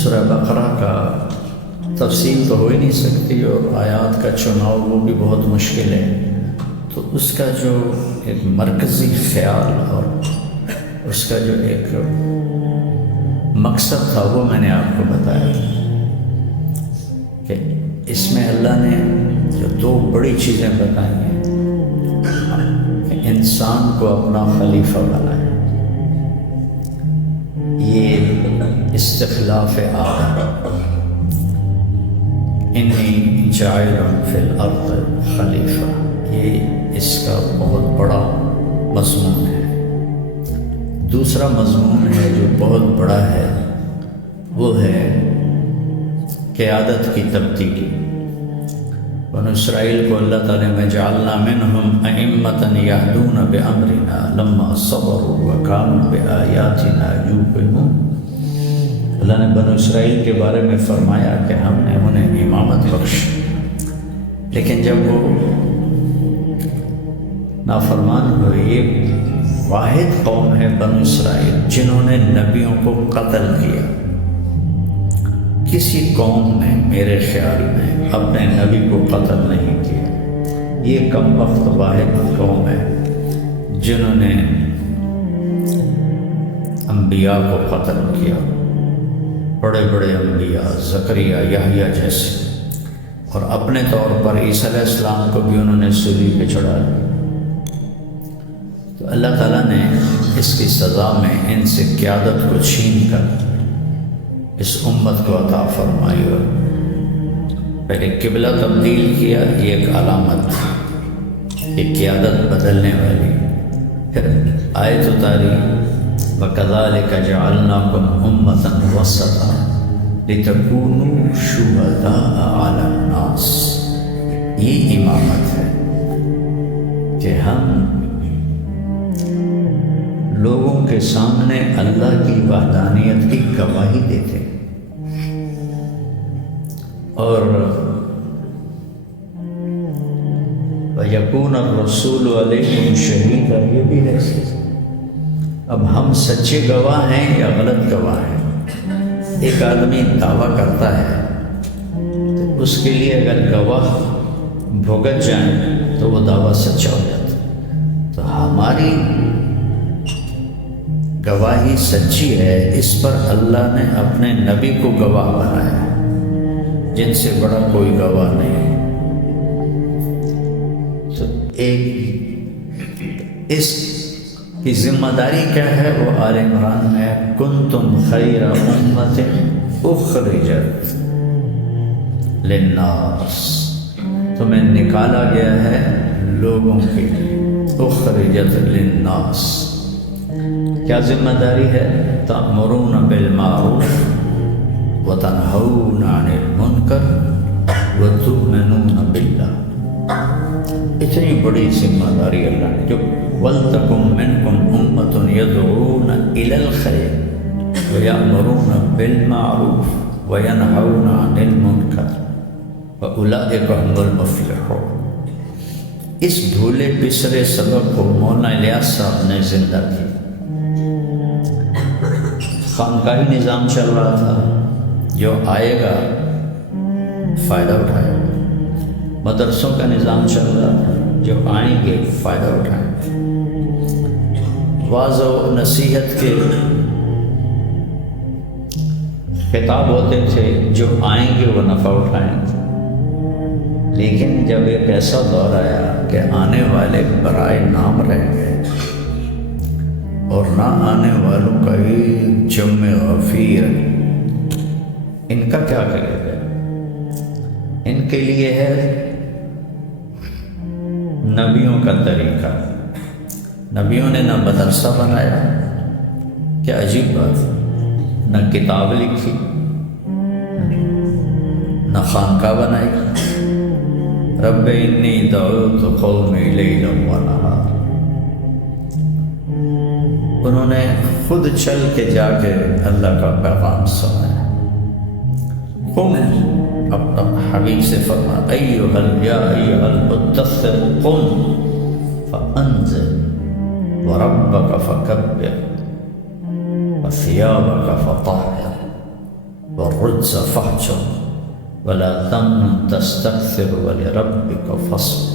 سورہ بقرہ کا تفصیل تو ہو ہی نہیں سکتی، اور آیات کا چناؤ وہ بھی بہت مشکل ہے، تو اس کا جو ایک مرکزی خیال اور اس کا جو ایک مقصد تھا وہ میں نے آپ کو بتایا کہ اس میں اللہ نے جو دو بڑی چیزیں بتائی ہیں کہ انسان کو اپنا خلیفہ بنایا، یہ استخلاف آدم، انی جاعل فی الارض خلیفہ، یہ اس کا بہت بڑا مضمون ہے۔ دوسرا مضمون ہے جو بہت بڑا ہے، وہ ہے قیادت کی تبدیلی۔ بنو اسرائیل کو اللہ تعالیٰ نے جعلنا منہم ائمۃ یہدون بامرنا لما صبروا وکانوا بآیاتنا یوقنون۔ اللہ نے بنو اسرائیل کے بارے میں فرمایا کہ ہم نے انہیں امامت بخشی، لیکن جب وہ نافرمان ہوئے، یہ واحد قوم ہے بنو اسرائیل جنہوں نے نبیوں کو قتل کیا۔ کسی قوم نے میرے خیال میں اپنے نبی کو قتل نہیں کیا۔ یہ کم وقت واحد قوم ہے جنہوں نے انبیاء کو قتل کیا، بڑے بڑے انبیاء، زکریا، یحییٰ جیسے، اور اپنے طور پر عیسیٰ علیہ السلام کو بھی انہوں نے صلیب پہ چڑھا دیا۔ تو اللہ تعالیٰ نے اس کی سزا میں ان سے قیادت کو چھین کر اس امت کو عطا فرمائی، اور پہلے قبلہ تبدیل کیا، یہ ایک علامت تھی، یہ قیادت بدلنے والی۔ پھر آیت اتاری وَكَذَلِكَ جَعَلْنَاكُمْ أُمَّةً وَسَطًا لِتَكُونُوا شُهَدَاءَ عَلَى النَّاسِ۔ یہ امامت ہے کہ ہم لوگوں کے سامنے اللہ کی وحدانیت کی گواہی دیتے، اور وَيَكُونَ الرَّسُولُ عَلَيْكُمْ شَهِيدًا، یہ بھی ہے۔ اب ہم سچے گواہ ہیں یا غلط گواہ ہیں؟ ایک آدمی دعویٰ کرتا ہے تو اس کے لیے اگر گواہ بھگت جائیں تو وہ دعویٰ سچا ہو جاتا ہے۔ تو ہماری گواہی سچی ہے، اس پر اللہ نے اپنے نبی کو گواہ بنایا، جن سے بڑا کوئی گواہ نہیں۔ تو اس کی ذمہ داری کیا ہے؟ وہ آل عمران میں کنتم خیر امۃ اخرجت للناس، تمہیں نکالا گیا ہے لوگوں کے لیے، اخرجت للناس۔ کیا ذمہ داری ہے؟ تأمرون بالمعروف وتنہون عن المنکر وتؤمنون باللہ۔ اتنی بڑی ذمہ داری اللہ نے، جو وَلْتَكُن مِّنكُمْ أُمَّةٌ يَدْعُونَ إِلَى الْخَيْرِ وَيَأْمُرُونَ بِالْمَعْرُوفِ وَيَنْهَوْنَ عَنِ الْمُنكَرِ وَأُولَٰئِكَ هُمُ الْمُفْلِحُونَ۔ اس بھولے بسرے سبق کو مولانا الیاس صاحب نے زندہ کیا۔ خانقاہی نظام چل رہا تھا، جو آئے گا فائدہ اٹھائے گا۔ مدرسوں کا نظام چل رہا تھا، جو آئیں گے فائدہ اٹھائیں گے۔ واعظ و نصیحت کے خطاب ہوتے تھے، جو آئیں گے وہ نفع اٹھائیں گے۔ لیکن جب ایک ایسا دور آیا کہ آنے والے برائے نام رہ گئے، اور نہ آنے والوں کا ایک جم غفیر، ان کا کیا کرے گا؟ ان کے لیے ہے نبیوں کا طریقہ۔ نبیوں نے نہ مدرسہ بنایا، کیا عجیب بات، نہ کتاب لکھی، نہ خانقاہ بنائی۔ رب انی دعوت قومی لیلا ونہارا، انہوں نے خود چل کے جا کے اللہ کا پیغام سنایا۔ قم، اپنا حبیب سے فرما یا ایھا المدثر قم فانذر وربک فکبر وثیابک فطہر والرجز فاہجر ولا تمنن تستکثر ولربک فاصبر۔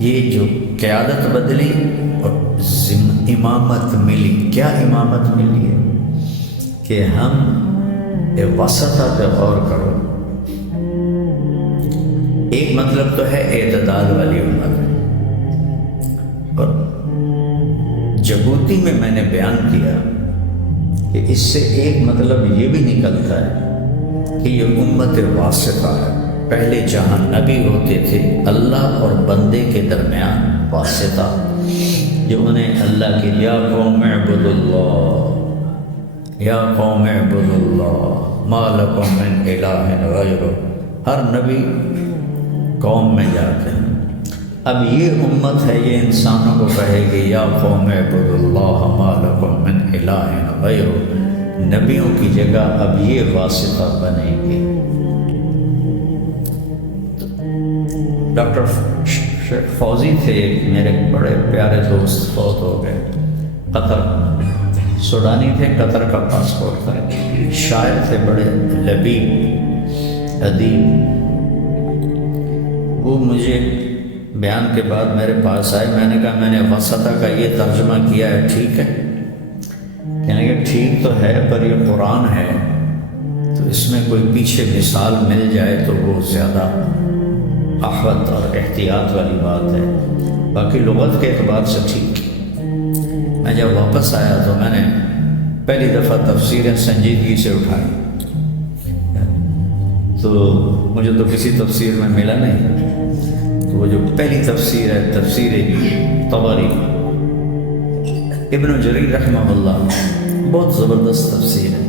یہ جو قیادت بدلی اور امامت ملی، کیا امامت ملی ہے کہ ہم وسطہ پہ غور کرو۔ ایک مطلب تو ہے اعتدال والی امت، اور جبوتی میں میں نے بیان کیا کہ اس سے ایک مطلب یہ بھی نکلتا ہے کہ یہ امت واسطہ ہے۔ پہلے جہاں نبی ہوتے تھے اللہ اور بندے کے درمیان واسطہ، جو انہیں اللہ کی یا قوم اعبدوا اللہ یا قوم اعبدوا اللہ ما لکم من الہ غیرہ، ہر نبی قوم میں جاتے ہیں۔ اب یہ امت ہے، یہ انسانوں کو کہے گی یا قوم اعبدوا اللہ ما لکم من الہ غیرہ، نبیوں کی جگہ اب یہ واسطہ بنے گی۔ ڈاکٹر شیخ فوزی تھے میرے بڑے پیارے دوست، فوت ہو گئے، قطر، سوڈانی تھے، قطر کا پاسپورٹ تھا، شاعر تھے، بڑے لبیب ادیب۔ وہ مجھے بیان کے بعد میرے پاس آئے، میں نے کہا میں نے وسطہ کا یہ ترجمہ کیا ہے، ٹھیک ہے؟ کہنے کہ ٹھیک تو ہے، پر یہ قرآن ہے تو اس میں کوئی پیچھے مثال مل جائے تو وہ زیادہ احوط اور احتیاط والی بات ہے، باقی لغت کے اعتبار سے ٹھیک۔ میں جب واپس آیا تو میں نے پہلی دفعہ تفسیریں سنجیدگی سے اٹھائی، تو مجھے تو کسی تفسیر میں ملا نہیں، تو وہ جو پہلی تفسیر ہے تفسیر طبری، ابن جریر رحمہ اللہ، بہت زبردست تفسیر ہے،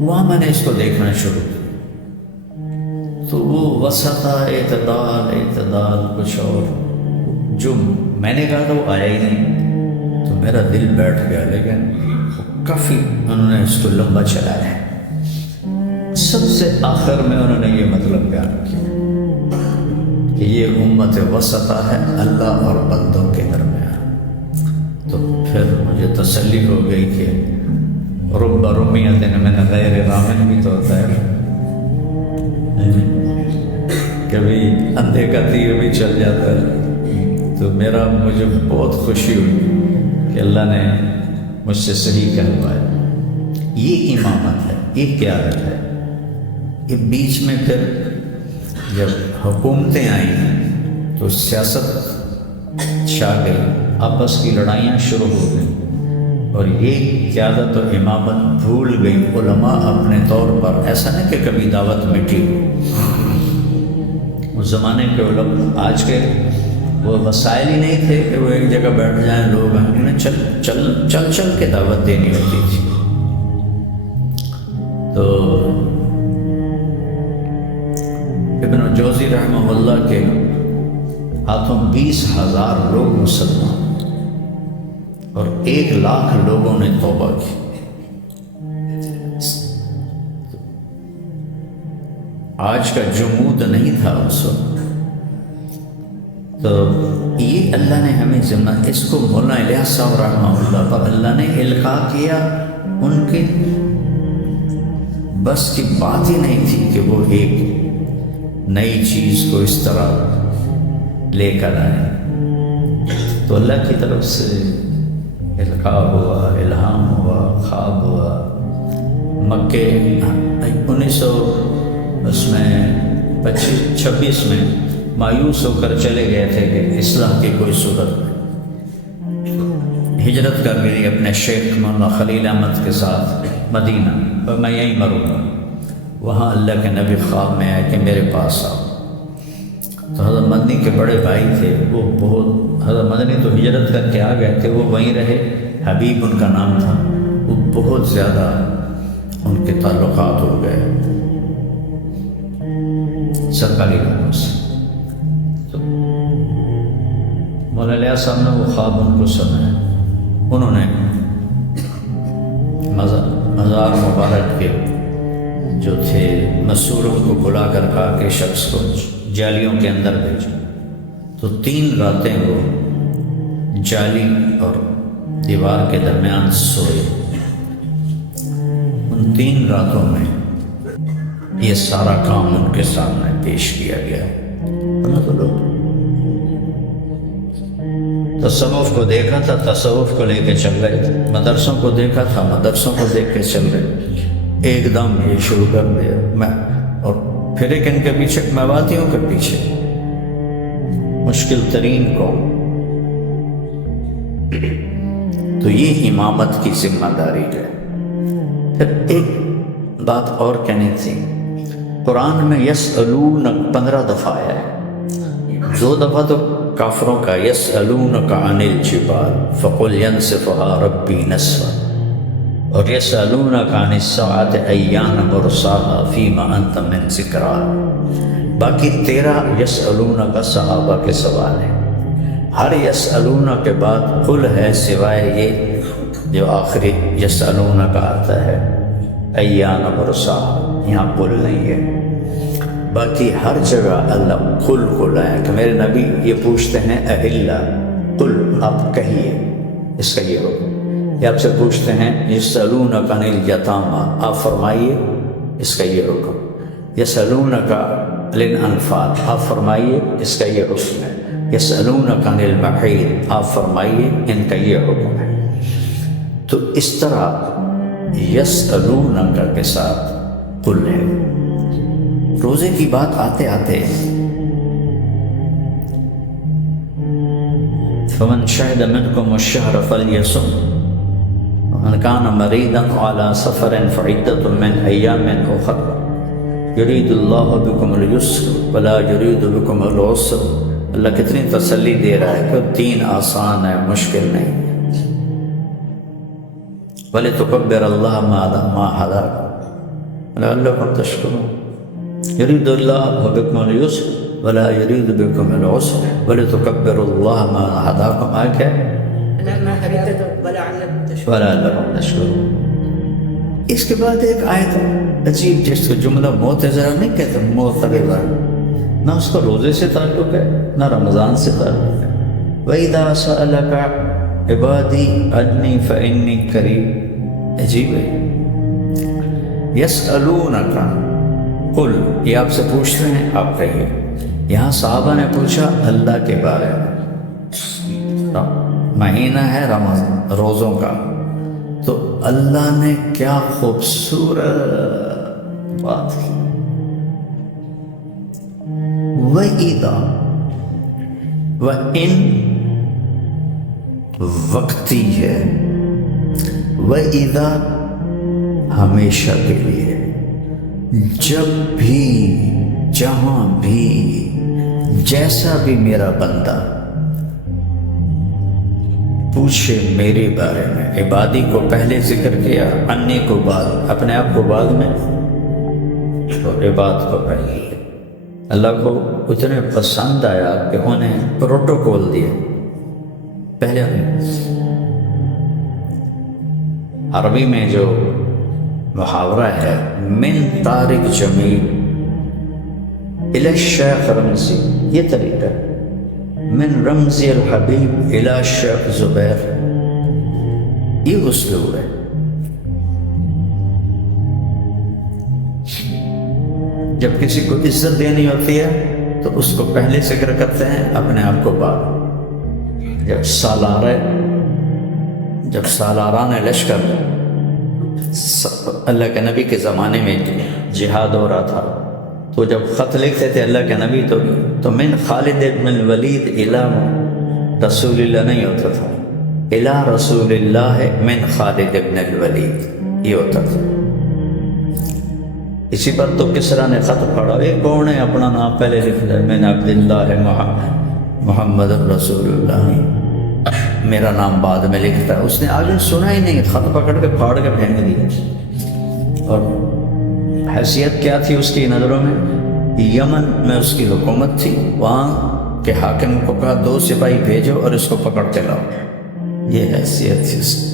وہاں میں نے اس کو دیکھنا شروع کیا تو وہ وسطہ اعتدال کچھ اور جو میں نے کہا تھا وہ آیا ہی نہیں، تو میرا دل بیٹھ گیا، لیکن کافی انہوں نے اس کو لمبا چلایا ہے۔ سب سے آخر میں انہوں نے یہ مطلب بیان کیا کہ یہ امت وسطہ ہے اللہ اور بندوں کے درمیان۔ تو پھر مجھے تسلی ہو گئی کہ رب رمیۃ من غیر رامن بھی تو ہوتا ہے، کبھی اندھے کا تیر بھی چل جاتا ہے۔ تو مجھے بہت خوشی ہوئی کہ اللہ نے مجھ سے صحیح کہلوایا۔ یہ امامت ہے، یہ قیادت ہے۔ یہ بیچ میں پھر جب حکومتیں آئیں تو سیاست چھا گئی، آپس کی لڑائیاں شروع ہو گئیں، اور یہ قیادت و امامت بھول گئی علماء اپنے طور پر۔ ایسا نہیں کہ کبھی دعوت مٹی، اس زمانے کے علماء، آج کے وہ وسائل ہی نہیں تھے کہ وہ ایک جگہ بیٹھ جائیں، لوگ انہیں چل کے دعوت دینی ہوتی تھی۔ تو ابن جوزی رحمہ اللہ کے ہاتھوں 20,000 لوگ مسلمان اور 1,00,000 لوگوں نے توبہ کی۔ آج کا جمود نہیں تھا اس وقت۔ تو یہ اللہ نے ہمیں ذمہ، اس کو مولانا الیاس صاحب رحمہ اللہ پر اللہ نے القاء کیا، ان کے بس کی بات ہی نہیں تھی کہ وہ ایک نئی چیز کو اس طرح لے کر آئے۔ تو اللہ کی طرف سے القاء ہوا، الہام ہوا، خواب ہوا۔ مکے 1926 میں مایوس ہو کر چلے گئے تھے کہ اصلاح کی کوئی صورت نہیں، ہجرت کر گئی اپنے شیخ مولانا خلیل احمد کے ساتھ مدینہ، اور میں یہیں مروں گا۔ وہاں اللہ کے نبی خواب میں آئے کہ میرے پاس آؤ۔ تو حضرت مدنی کے بڑے بھائی تھے، وہ بہت، حضرت مدنی تو ہجرت کر کے آ گئے تھے، وہ وہیں رہے، حبیب ان کا نام تھا، وہ بہت زیادہ ان کے تعلقات ہو گئے سرکاری لوگوں سے۔ تو مولانا الیاس صاحب نے وہ خواب ان کو سنایا، انہوں نے مزار مبارک کے جو تھے مسوروں کو بلا کر کہا کہ شخص کو جالیوں کے اندر بھیجو۔ تو 3 راتیں وہ جالی اور دیوار کے درمیان سوئے۔ ان ان 3 راتوں میں یہ سارا کام ان کے سامنے پیش کیا گیا۔ تصوف کو دیکھا تھا، تصوف کو لے کے چل رہے تھے، مدرسوں کو دیکھا تھا، مدرسوں کو دیکھ کے چل رہے، ایک دم یہ شروع کر دیا میں، اور پھر ایک ان کے پیچھے میواتیوں کے پیچھے، مشکل ترین قوم۔ تو یہ امامت کی ذمہ داری ہے۔ پھر ایک بات اور کہنی تھی، قرآن میں یسألونک 15 دفعہ آیا ہے، 2 دفعہ تو کافروں کا یسألونک عن الجبال فقل ینسفها ربی نسفا، اور یسألونک عن الساعة ایان مرساها فیما انت من ذکرها۔ باقی 13 یسألونک صحابہ کے سوال ہیں، ہر یسألونک کے بعد قل ہے، سوائے یہ جو آخری یسألونک آتا ہے ایان مرساها، یہاں قل نہیں ہے۔ باقی ہر جگہ اللہ قل کو لائے کہ میرے نبی یہ پوچھتے ہیں اہلا، قل آپ کہیے، اس کا یہ حکم۔ یہ آپ سے پوچھتے ہیں یسألونک عن الیتامی، آپ فرمائیے، اس کا یہ حکم۔ یسألونک عن الانفال، آپ فرمائیے، اس کا یہ حکم ہے۔ یسألونک عن المحیض، آپ فرمائیے، ان کا یہ حکم ہے۔ تو اس طرح یسألونک کے ساتھ قل ہے۔ روزے کی بات آتے آتے فمن شہد منکم الشہر فلیصم ومن کان مریضا علی سفر فعدۃ من ایام اخر یرید اللہ بکم اليسر ولا یرید بکم العسر۔ اللہ کتنی تسلی دے رہا ہے کہ دین آسان ہے، مشکل نہیں۔ وَلِتُكَبِّرَ اللَّهَ مَا هَدَاكُمْ لَعَلَّكُمْ تَشْكُرُونَ۔ یرید اللہ بکم اليسر ولا یرید بکم العسر وَلِتُكَبِّرُ اللَّهَ مَا هَدَاكُمْ۔ آگے وَلَعَلَّكُمْ تَشْكُرُونَ۔ اس کے بعد ایک آیت عجیب، جس کو جملہ معتذرہ نہیں کہتے، معترضہ، نہ اس کا روزے سے تعلق ہے نہ رمضان سے تعلق ہے۔ وَإِذَا سَأَلَكَ عِبَادِي عَنِّي فَإِنِّي قَرِيبٌ۔ عجیب ہے، یسألونک قل، یہ آپ سے پوچھتے ہیں، آپ کہیے۔ یہاں صحابہ نے پوچھا اللہ کے بارے میں، مہینہ ہے رمضان، روزوں کا، تو اللہ نے کیا خوبصورت بات کی۔ وَإِذَا، وَإِن وقتی ہے، وَإِذَا ہمیشہ کے لیے، جب بھی، جہاں بھی، جیسا بھی میرا بندہ پوچھے میرے بارے میں، عبادی کو پہلے ذکر کیا، انی کو بعد، اپنے آپ کو بعد میں، تو عباد کو پہلے۔ اللہ کو اتنے پسند آیا کہ انہیں پروٹوکول دیا، پہلے عربی میں جو محاورہ ہے، من طارق جمیل الی الشیخ رمزی، یہ طریقہ ہے، من رمزی الحبیب الی الشیخ زبیر، یہ اسلوب ہے۔ جب کسی کو عزت دینی ہوتی ہے تو اس کو پہلے ذکر کرتے ہیں، اپنے آپ کو بعد۔ جب سالاران لشکر اللہ کے نبی کے زمانے میں جہاد ہو رہا تھا، تو جب خط لکھتے تھے اللہ کے نبی تو من خالد بن الولید الی رسول اللہ نہیں ہوتا تھا، الی رسول اللہ من خالد بن الولید یہ ہوتا تھا۔ اسی پر تو کسرا نے خط پڑھا، یہ کون ہے، اپنا نام پہلے لکھ دے، من عبداللہ محمد رسول اللہ، میرا نام بعد میں لکھتا ہے۔ اس نے آگے سنا ہی نہیں، خط پکڑ کے پھاڑ کے پھینک دیا۔ اور حیثیت کیا تھی اس کی نظروں میں؟ یمن میں اس کی حکومت تھی، وہاں کے حاکم کو کہا 2 سپاہی بھیجو اور اس کو پکڑ کے لاؤ، یہ حیثیت تھی اس کی۔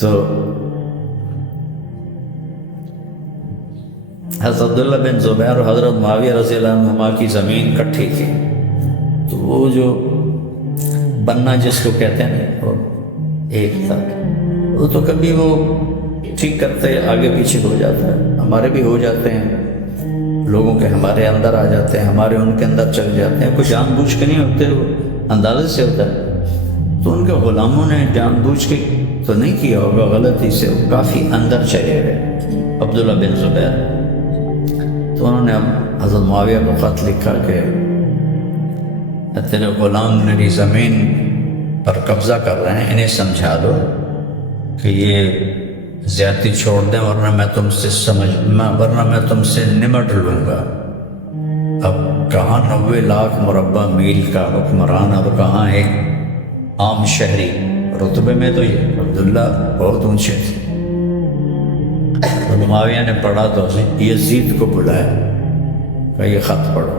تو حضرت عبداللہ بن زبیر اور حضرت معاویہ رضی اللہ عنہما کی زمین کٹھی تھی، تو وہ جو بننا جس کو کہتے ہیں وہ ایک تھا، وہ تو کبھی وہ ٹھیک کرتے آگے پیچھے ہو جاتا ہے، ہمارے بھی ہو جاتے ہیں، لوگوں کے ہمارے اندر آ جاتے ہیں، ہمارے ان کے اندر چل جاتے ہیں، کوئی جان بوجھ کے نہیں ہوتے، وہ اندازے سے ہوتا ہے۔ تو ان کے غلاموں نے جان بوجھ کے تو نہیں کیا ہوگا، غلطی سے وہ کافی اندر چلے گئے عبداللہ بن زبیر۔ تو انہوں نے اب حضرت معاویہ کو خط لکھا کہ تیرے غلام میری زمین پر قبضہ کر رہے ہیں، انہیں سمجھا دو کہ یہ زیادتی چھوڑ دیں، ورنہ میں تم سے نمٹ لوں گا۔ اب کہاں 90 لاکھ مربع میل کا حکمران اور کہاں ایک عام شہری، رتبے میں تو یہ عبداللہ بہت اونچے تھے۔ تو معاویہ نے پڑھا تو یزید کو بلایا کہ یہ خط پڑھو،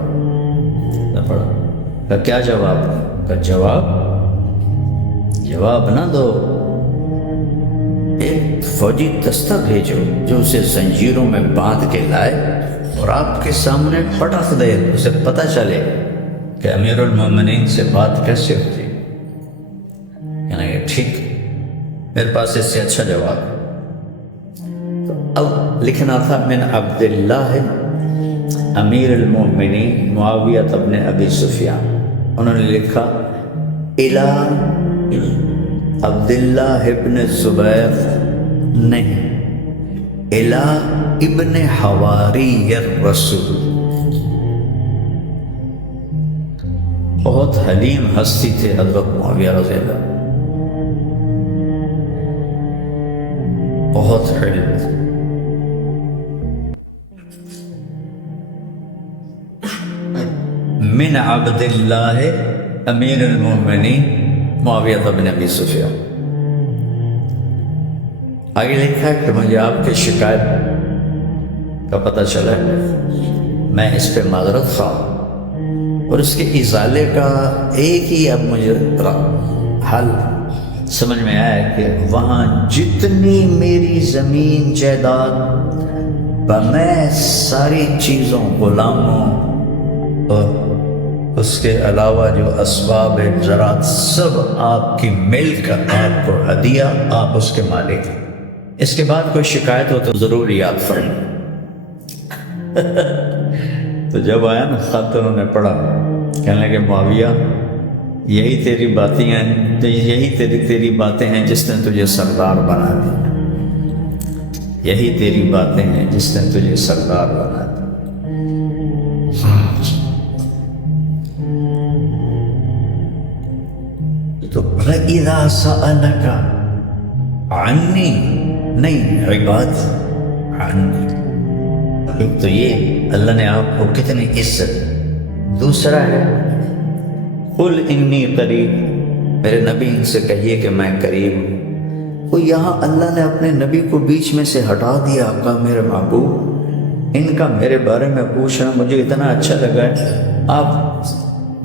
پڑھا کہ کیا جواب؟ کہ جواب نہ دو، ایک فوجی دستہ بھیجو جو اسے زنجیروں میں باندھ کے لائے اور آپ کے سامنے پٹخ دے، اسے پتہ چلے کہ امیر المومنین سے بات کیسے ہوتی۔ یعنی کہ ٹھیک، میرے پاس اس سے اچھا جواب ہے۔ تو اب لکھنا تھا من عبداللہ امیر المومنین معاویہ ابن ابی سفیان، انہوں نے لکھا الى عبداللہ ابن زبیر، نہیں، الى ابن حواری الرسول۔ بہت حلیم ہستی تھے حضرت معاویہ رضی اللہ، بہت حلیم تھے۔ من عبداللہ امیر المومنین معاویہ بن ابی سفیان۔ آگے لکھا ہے کہ مجھے آپ کی شکایت کا پتہ چلا ہے، میں اس پہ معذرت خواہ ہوں، اور اس کے ازالے کا ایک ہی اب مجھے حل سمجھ میں آیا کہ وہاں جتنی میری زمین جائیداد میں ساری چیزوں، غلاموں اور اس کے علاوہ جو اسباب زراعت، سب آپ کی ملک، آپ کو ہدیہ، آپ اس کے مالک ہیں۔ اس کے بعد کوئی شکایت ہو تو ضرور یاد فرمائیں۔ تو جب آیا نا خط، انہوں نے پڑھا، کہنے لگے معاویہ یہی تیری باتیں ہیں، یہی تیری باتیں ہیں جس نے تجھے سردار بنا دیا، یہی تیری باتیں ہیں جس نے تجھے سردار بنا دیا۔ تو فَإِذَا سَأَلَكَ عَنِّي، نہیں عباد عنی، ایک تو یہ اللہ نے آپ کو کتنی عزت۔ دوسرا ہے قُلْ إِنِّي قریب، میرے نبی ان سے کہیے کہ میں قریب ہوں۔ تو یہاں اللہ نے اپنے نبی کو بیچ میں سے ہٹا دیا، کہا میرے محبوب ان کا میرے بارے میں پوچھنا مجھے اتنا اچھا لگا ہے، آپ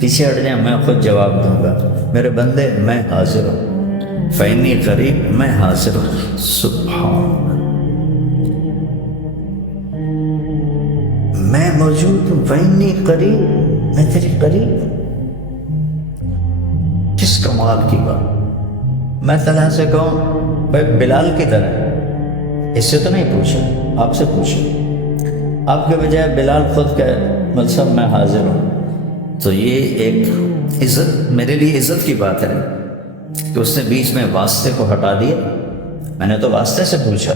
پیچھے ہٹ جائیں، میں خود جواب دوں گا۔ میرے بندے میں حاضر ہوں، فَإِنِّي قریب، میں حاضر ہوں۔ سبحان، میں موجود ہوں، فَإِنِّي قریب، میں تیری قریب۔ کس کمال کی بات! میں طلحہ سے کہوں بھائی بلال کی طرح، اس سے تو نہیں پوچھا، آپ سے پوچھا، آپ کے بجائے بلال خود کہے مطلب میں حاضر ہوں، تو یہ ایک عزت، میرے لیے عزت کی بات ہے کہ اس نے بیچ میں واسطے کو ہٹا دیا۔ میں نے تو واسطے سے پوچھا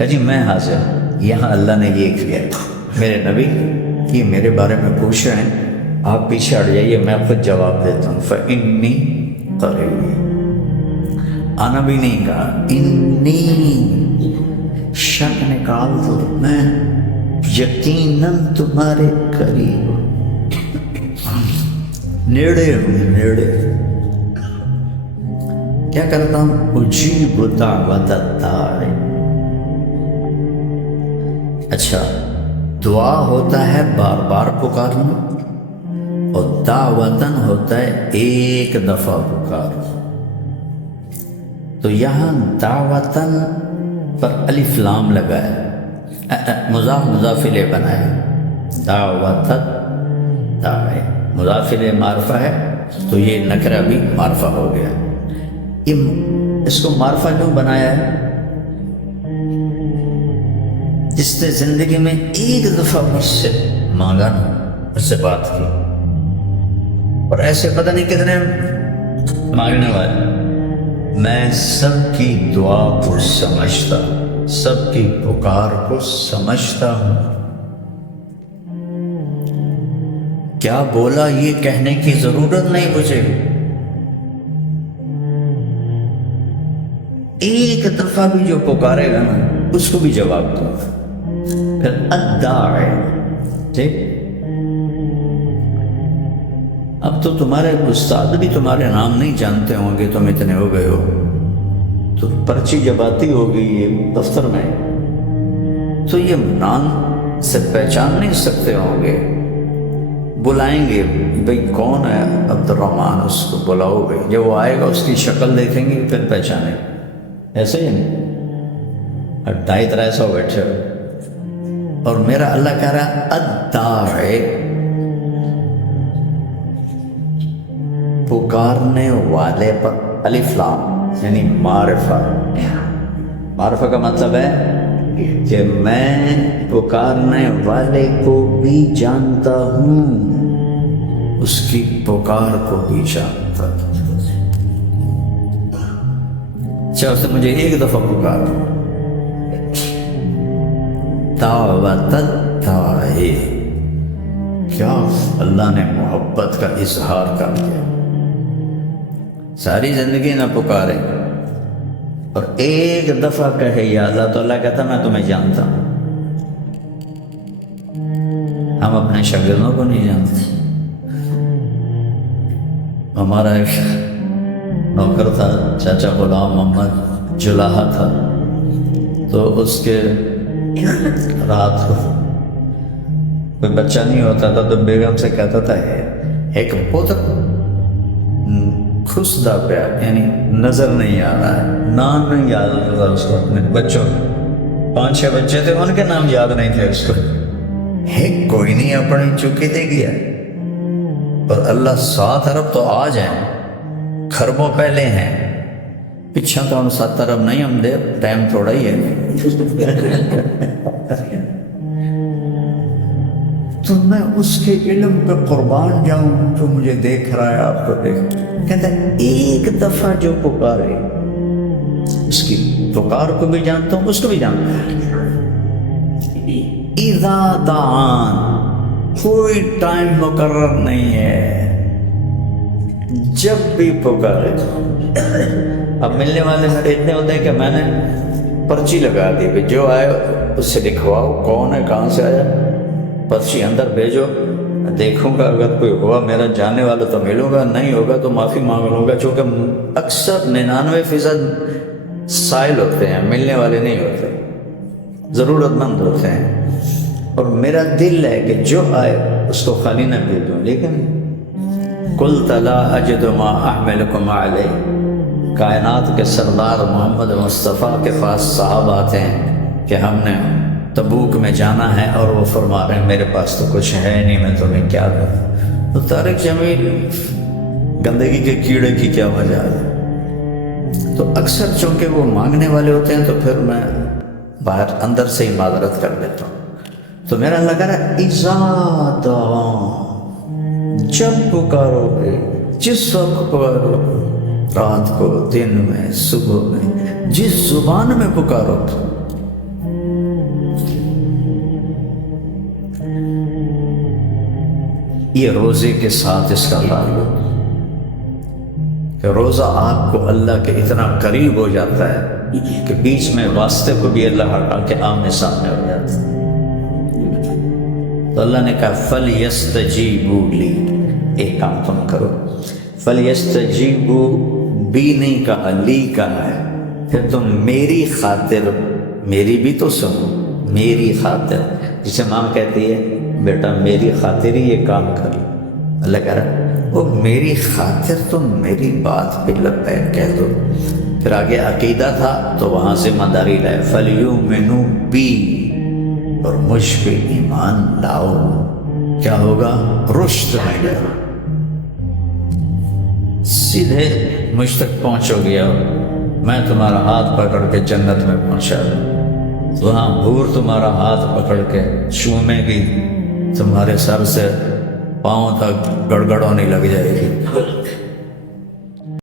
ہے جی میں حاضر ہوں، یہاں اللہ نے یہ کیا، میرے نبی یہ میرے بارے میں پوچھ رہے ہیں، آپ پیچھے ہٹ جائیے، میں خود جواب دیتا ہوں۔ فَإِنِّي قریب، آنا بھی نہیں کہا، انی، شک نکال دو، میں یقیناً تمہارے قریب ہوں، نیڑے ہوں، نیڑے۔ کیا کرتا ہوں؟ اجیب دعوت الداعی۔ اچھا، دعا ہوتا ہے بار بار پکارنا، اور دعوتاً ہوتا ہے ایک دفعہ پکارنا۔ تو یہاں دعوتاً پر الف لام لگا ہے، مضاف مضاف الیہ بنایا، دعوتاً داعی، مضاف الیہ معرفہ ہے تو یہ نکرہ بھی معرفہ ہو گیا۔ اس کو معرفہ کیوں بنایا ہے؟ جس نے زندگی میں ایک دفعہ مجھ سے مانگا نا، مجھ سے بات کی، اور ایسے پتہ نہیں کتنے مانگنے والے، میں سب کی دعا کو سمجھتا، سب کی پکار کو سمجھتا ہوں. کیا بولا یہ کہنے کی ضرورت نہیں مجھے، ایک دفعہ بھی جو پکارے گا نا اس کو بھی جواب دوں گا. پھر الداعی، ٹھیک. اب تو تمہارے استاد بھی تمہارے نام نہیں جانتے ہوں گے، تم اتنے ہو گئے ہو، تو پرچی جب آتی ہوگی یہ دفتر میں تو یہ نام سے پہچان نہیں سکتے ہوں گے. بلائیں گے بھئی کون ہے عبد الرحمن، اس کو بلاؤ گے، جب وہ آئے گا اس کی شکل دیکھیں گے پھر پہچانیں گے. ایسے ہی نہیں، 250-300 بیٹھے ہو، اور میرا اللہ کہہ رہا ہے الداعی، پکارنے والے پر الف لام یعنی معرفہ. معرفہ کا مطلب ہے کہ میں پکارنے والے کو بھی جانتا ہوں، اس کی پکار کو بھی جانتا ہوں. اچھا، اس نے مجھے ایک دفعہ پکارا، دعوت الداعی، کیا اللہ نے محبت کا اظہار کر دیا. ساری زندگی نہ پکارے اور ایک دفعہ کہے یا اللہ، تو اللہ کہتا میں تمہیں جانتا ہوں. ہم اپنے شاگردوں کو نہیں جانتے. ہمارا ایک نوکر تھا، چاچا غلام محمد جلاحہ تھا، تو اس کے رات کو کوئی بچہ نہیں ہوتا تھا تو بیگم سے کہتا تھا ایک پوتر خسدہ پیا، یعنی نظر نہیں آ رہا ہے، نام نہیں یاد ہوتا تھا اس کو. اپنے بچوں 5-6 بچے تھے، ان کے نام یاد نہیں تھے اس کو. کوئی نہیں اپنی چکی دے گیا، اور اللہ 7 ارب تو آ جائیں، خربوں پہلے ہیں، پچھا تو ہم 7 ارب نہیں، ہم دے ٹائم تھوڑا ہی ہے. تو میں اس کے علم پہ قربان جاؤں جو مجھے دیکھ رہا ہے، آپ کو دیکھ. کہتا ہے ایک دفعہ جو پکارے اس کی پکار کو بھی جانتا ہوں، اس کو بھی جانتا ہوں. اذا دعان، کوئی ٹائم مقرر نہیں ہے، جب بھی پکارے. اب ملنے والے میرے اتنے ہوتے ہیں کہ میں نے پرچی لگا دی کہ جو آئے اس سے لکھواؤ کون ہے، کہاں سے آیا، پرچی اندر بھیجو، دیکھوں گا اگر کوئی ہوا میرا جاننے والا تو ملوں گا، نہیں ہوگا تو معافی مانگ لوں گا. چونکہ اکثر 99% سائل ہوتے ہیں، ملنے والے نہیں ہوتے، ضرورت مند ہوتے ہیں. اور میرا دل ہے کہ جو آئے اس کو خالی نہ بھیجوں. لیکن قلت لا اجد ما احملکم علیہ، کائنات کے سردار محمد مصطفیٰ کے پاس صحابہ آتے ہیں کہ ہم نے تبوک میں جانا ہے، اور وہ فرما رہے ہیں میرے پاس تو کچھ ہے نہیں، میں تمہیں کیا دوں. تو طارق جمیل گندگی کے کیڑے کی کیا وجہ ہے. تو اکثر چونکہ وہ مانگنے والے ہوتے ہیں تو پھر میں باہر اندر سے ہی معذرت کر دیتا ہوں. تو میرا لگا رہا اذا دعان، جب پکارو گے، جس وقت پکارو، رات کو، دن میں، صبح میں، جس زبان میں پکارو. یہ روزے کے ساتھ اس کا تعلق کہ روزہ آپ کو اللہ کے اتنا قریب ہو جاتا ہے کہ بیچ میں واسطے کو بھی اللہ ہٹا کے آمنے سامنے ہو جاتا ہے. تو اللہ نے کہا فَلْيَسْتَجِيبُوا لِي، ایک کام تم کرو. فَلْيَسْتَجِيبُوا بھی نہیں کہا، لی کہا ہے. پھر تم میری خاطر، میری بھی تو سنو، میری خاطر، جسے ماں کہتی ہے بیٹا میری خاطر ہی یہ کام کر. اللہ کہہ رہا وہ میری خاطر تم میری بات پہ لبیک کہہ دو. پھر آگے عقیدہ تھا تو وہاں ذمہ داری لائے فَلْيُؤْمِنُوا بِي، اور مجھ پہ ایمان لاؤ. کیا ہوگا؟ رشد ملے گا، سیدھے مجھ تک پہنچو گیا، میں تمہارا ہاتھ پکڑ کے جنت میں پہنچا دوں. تو ہاں حور تمہارا ہاتھ پکڑ کے چومے گی، تمہارے سر سے پاؤں تک گڑگڑ ہونے لگ جائے گی۔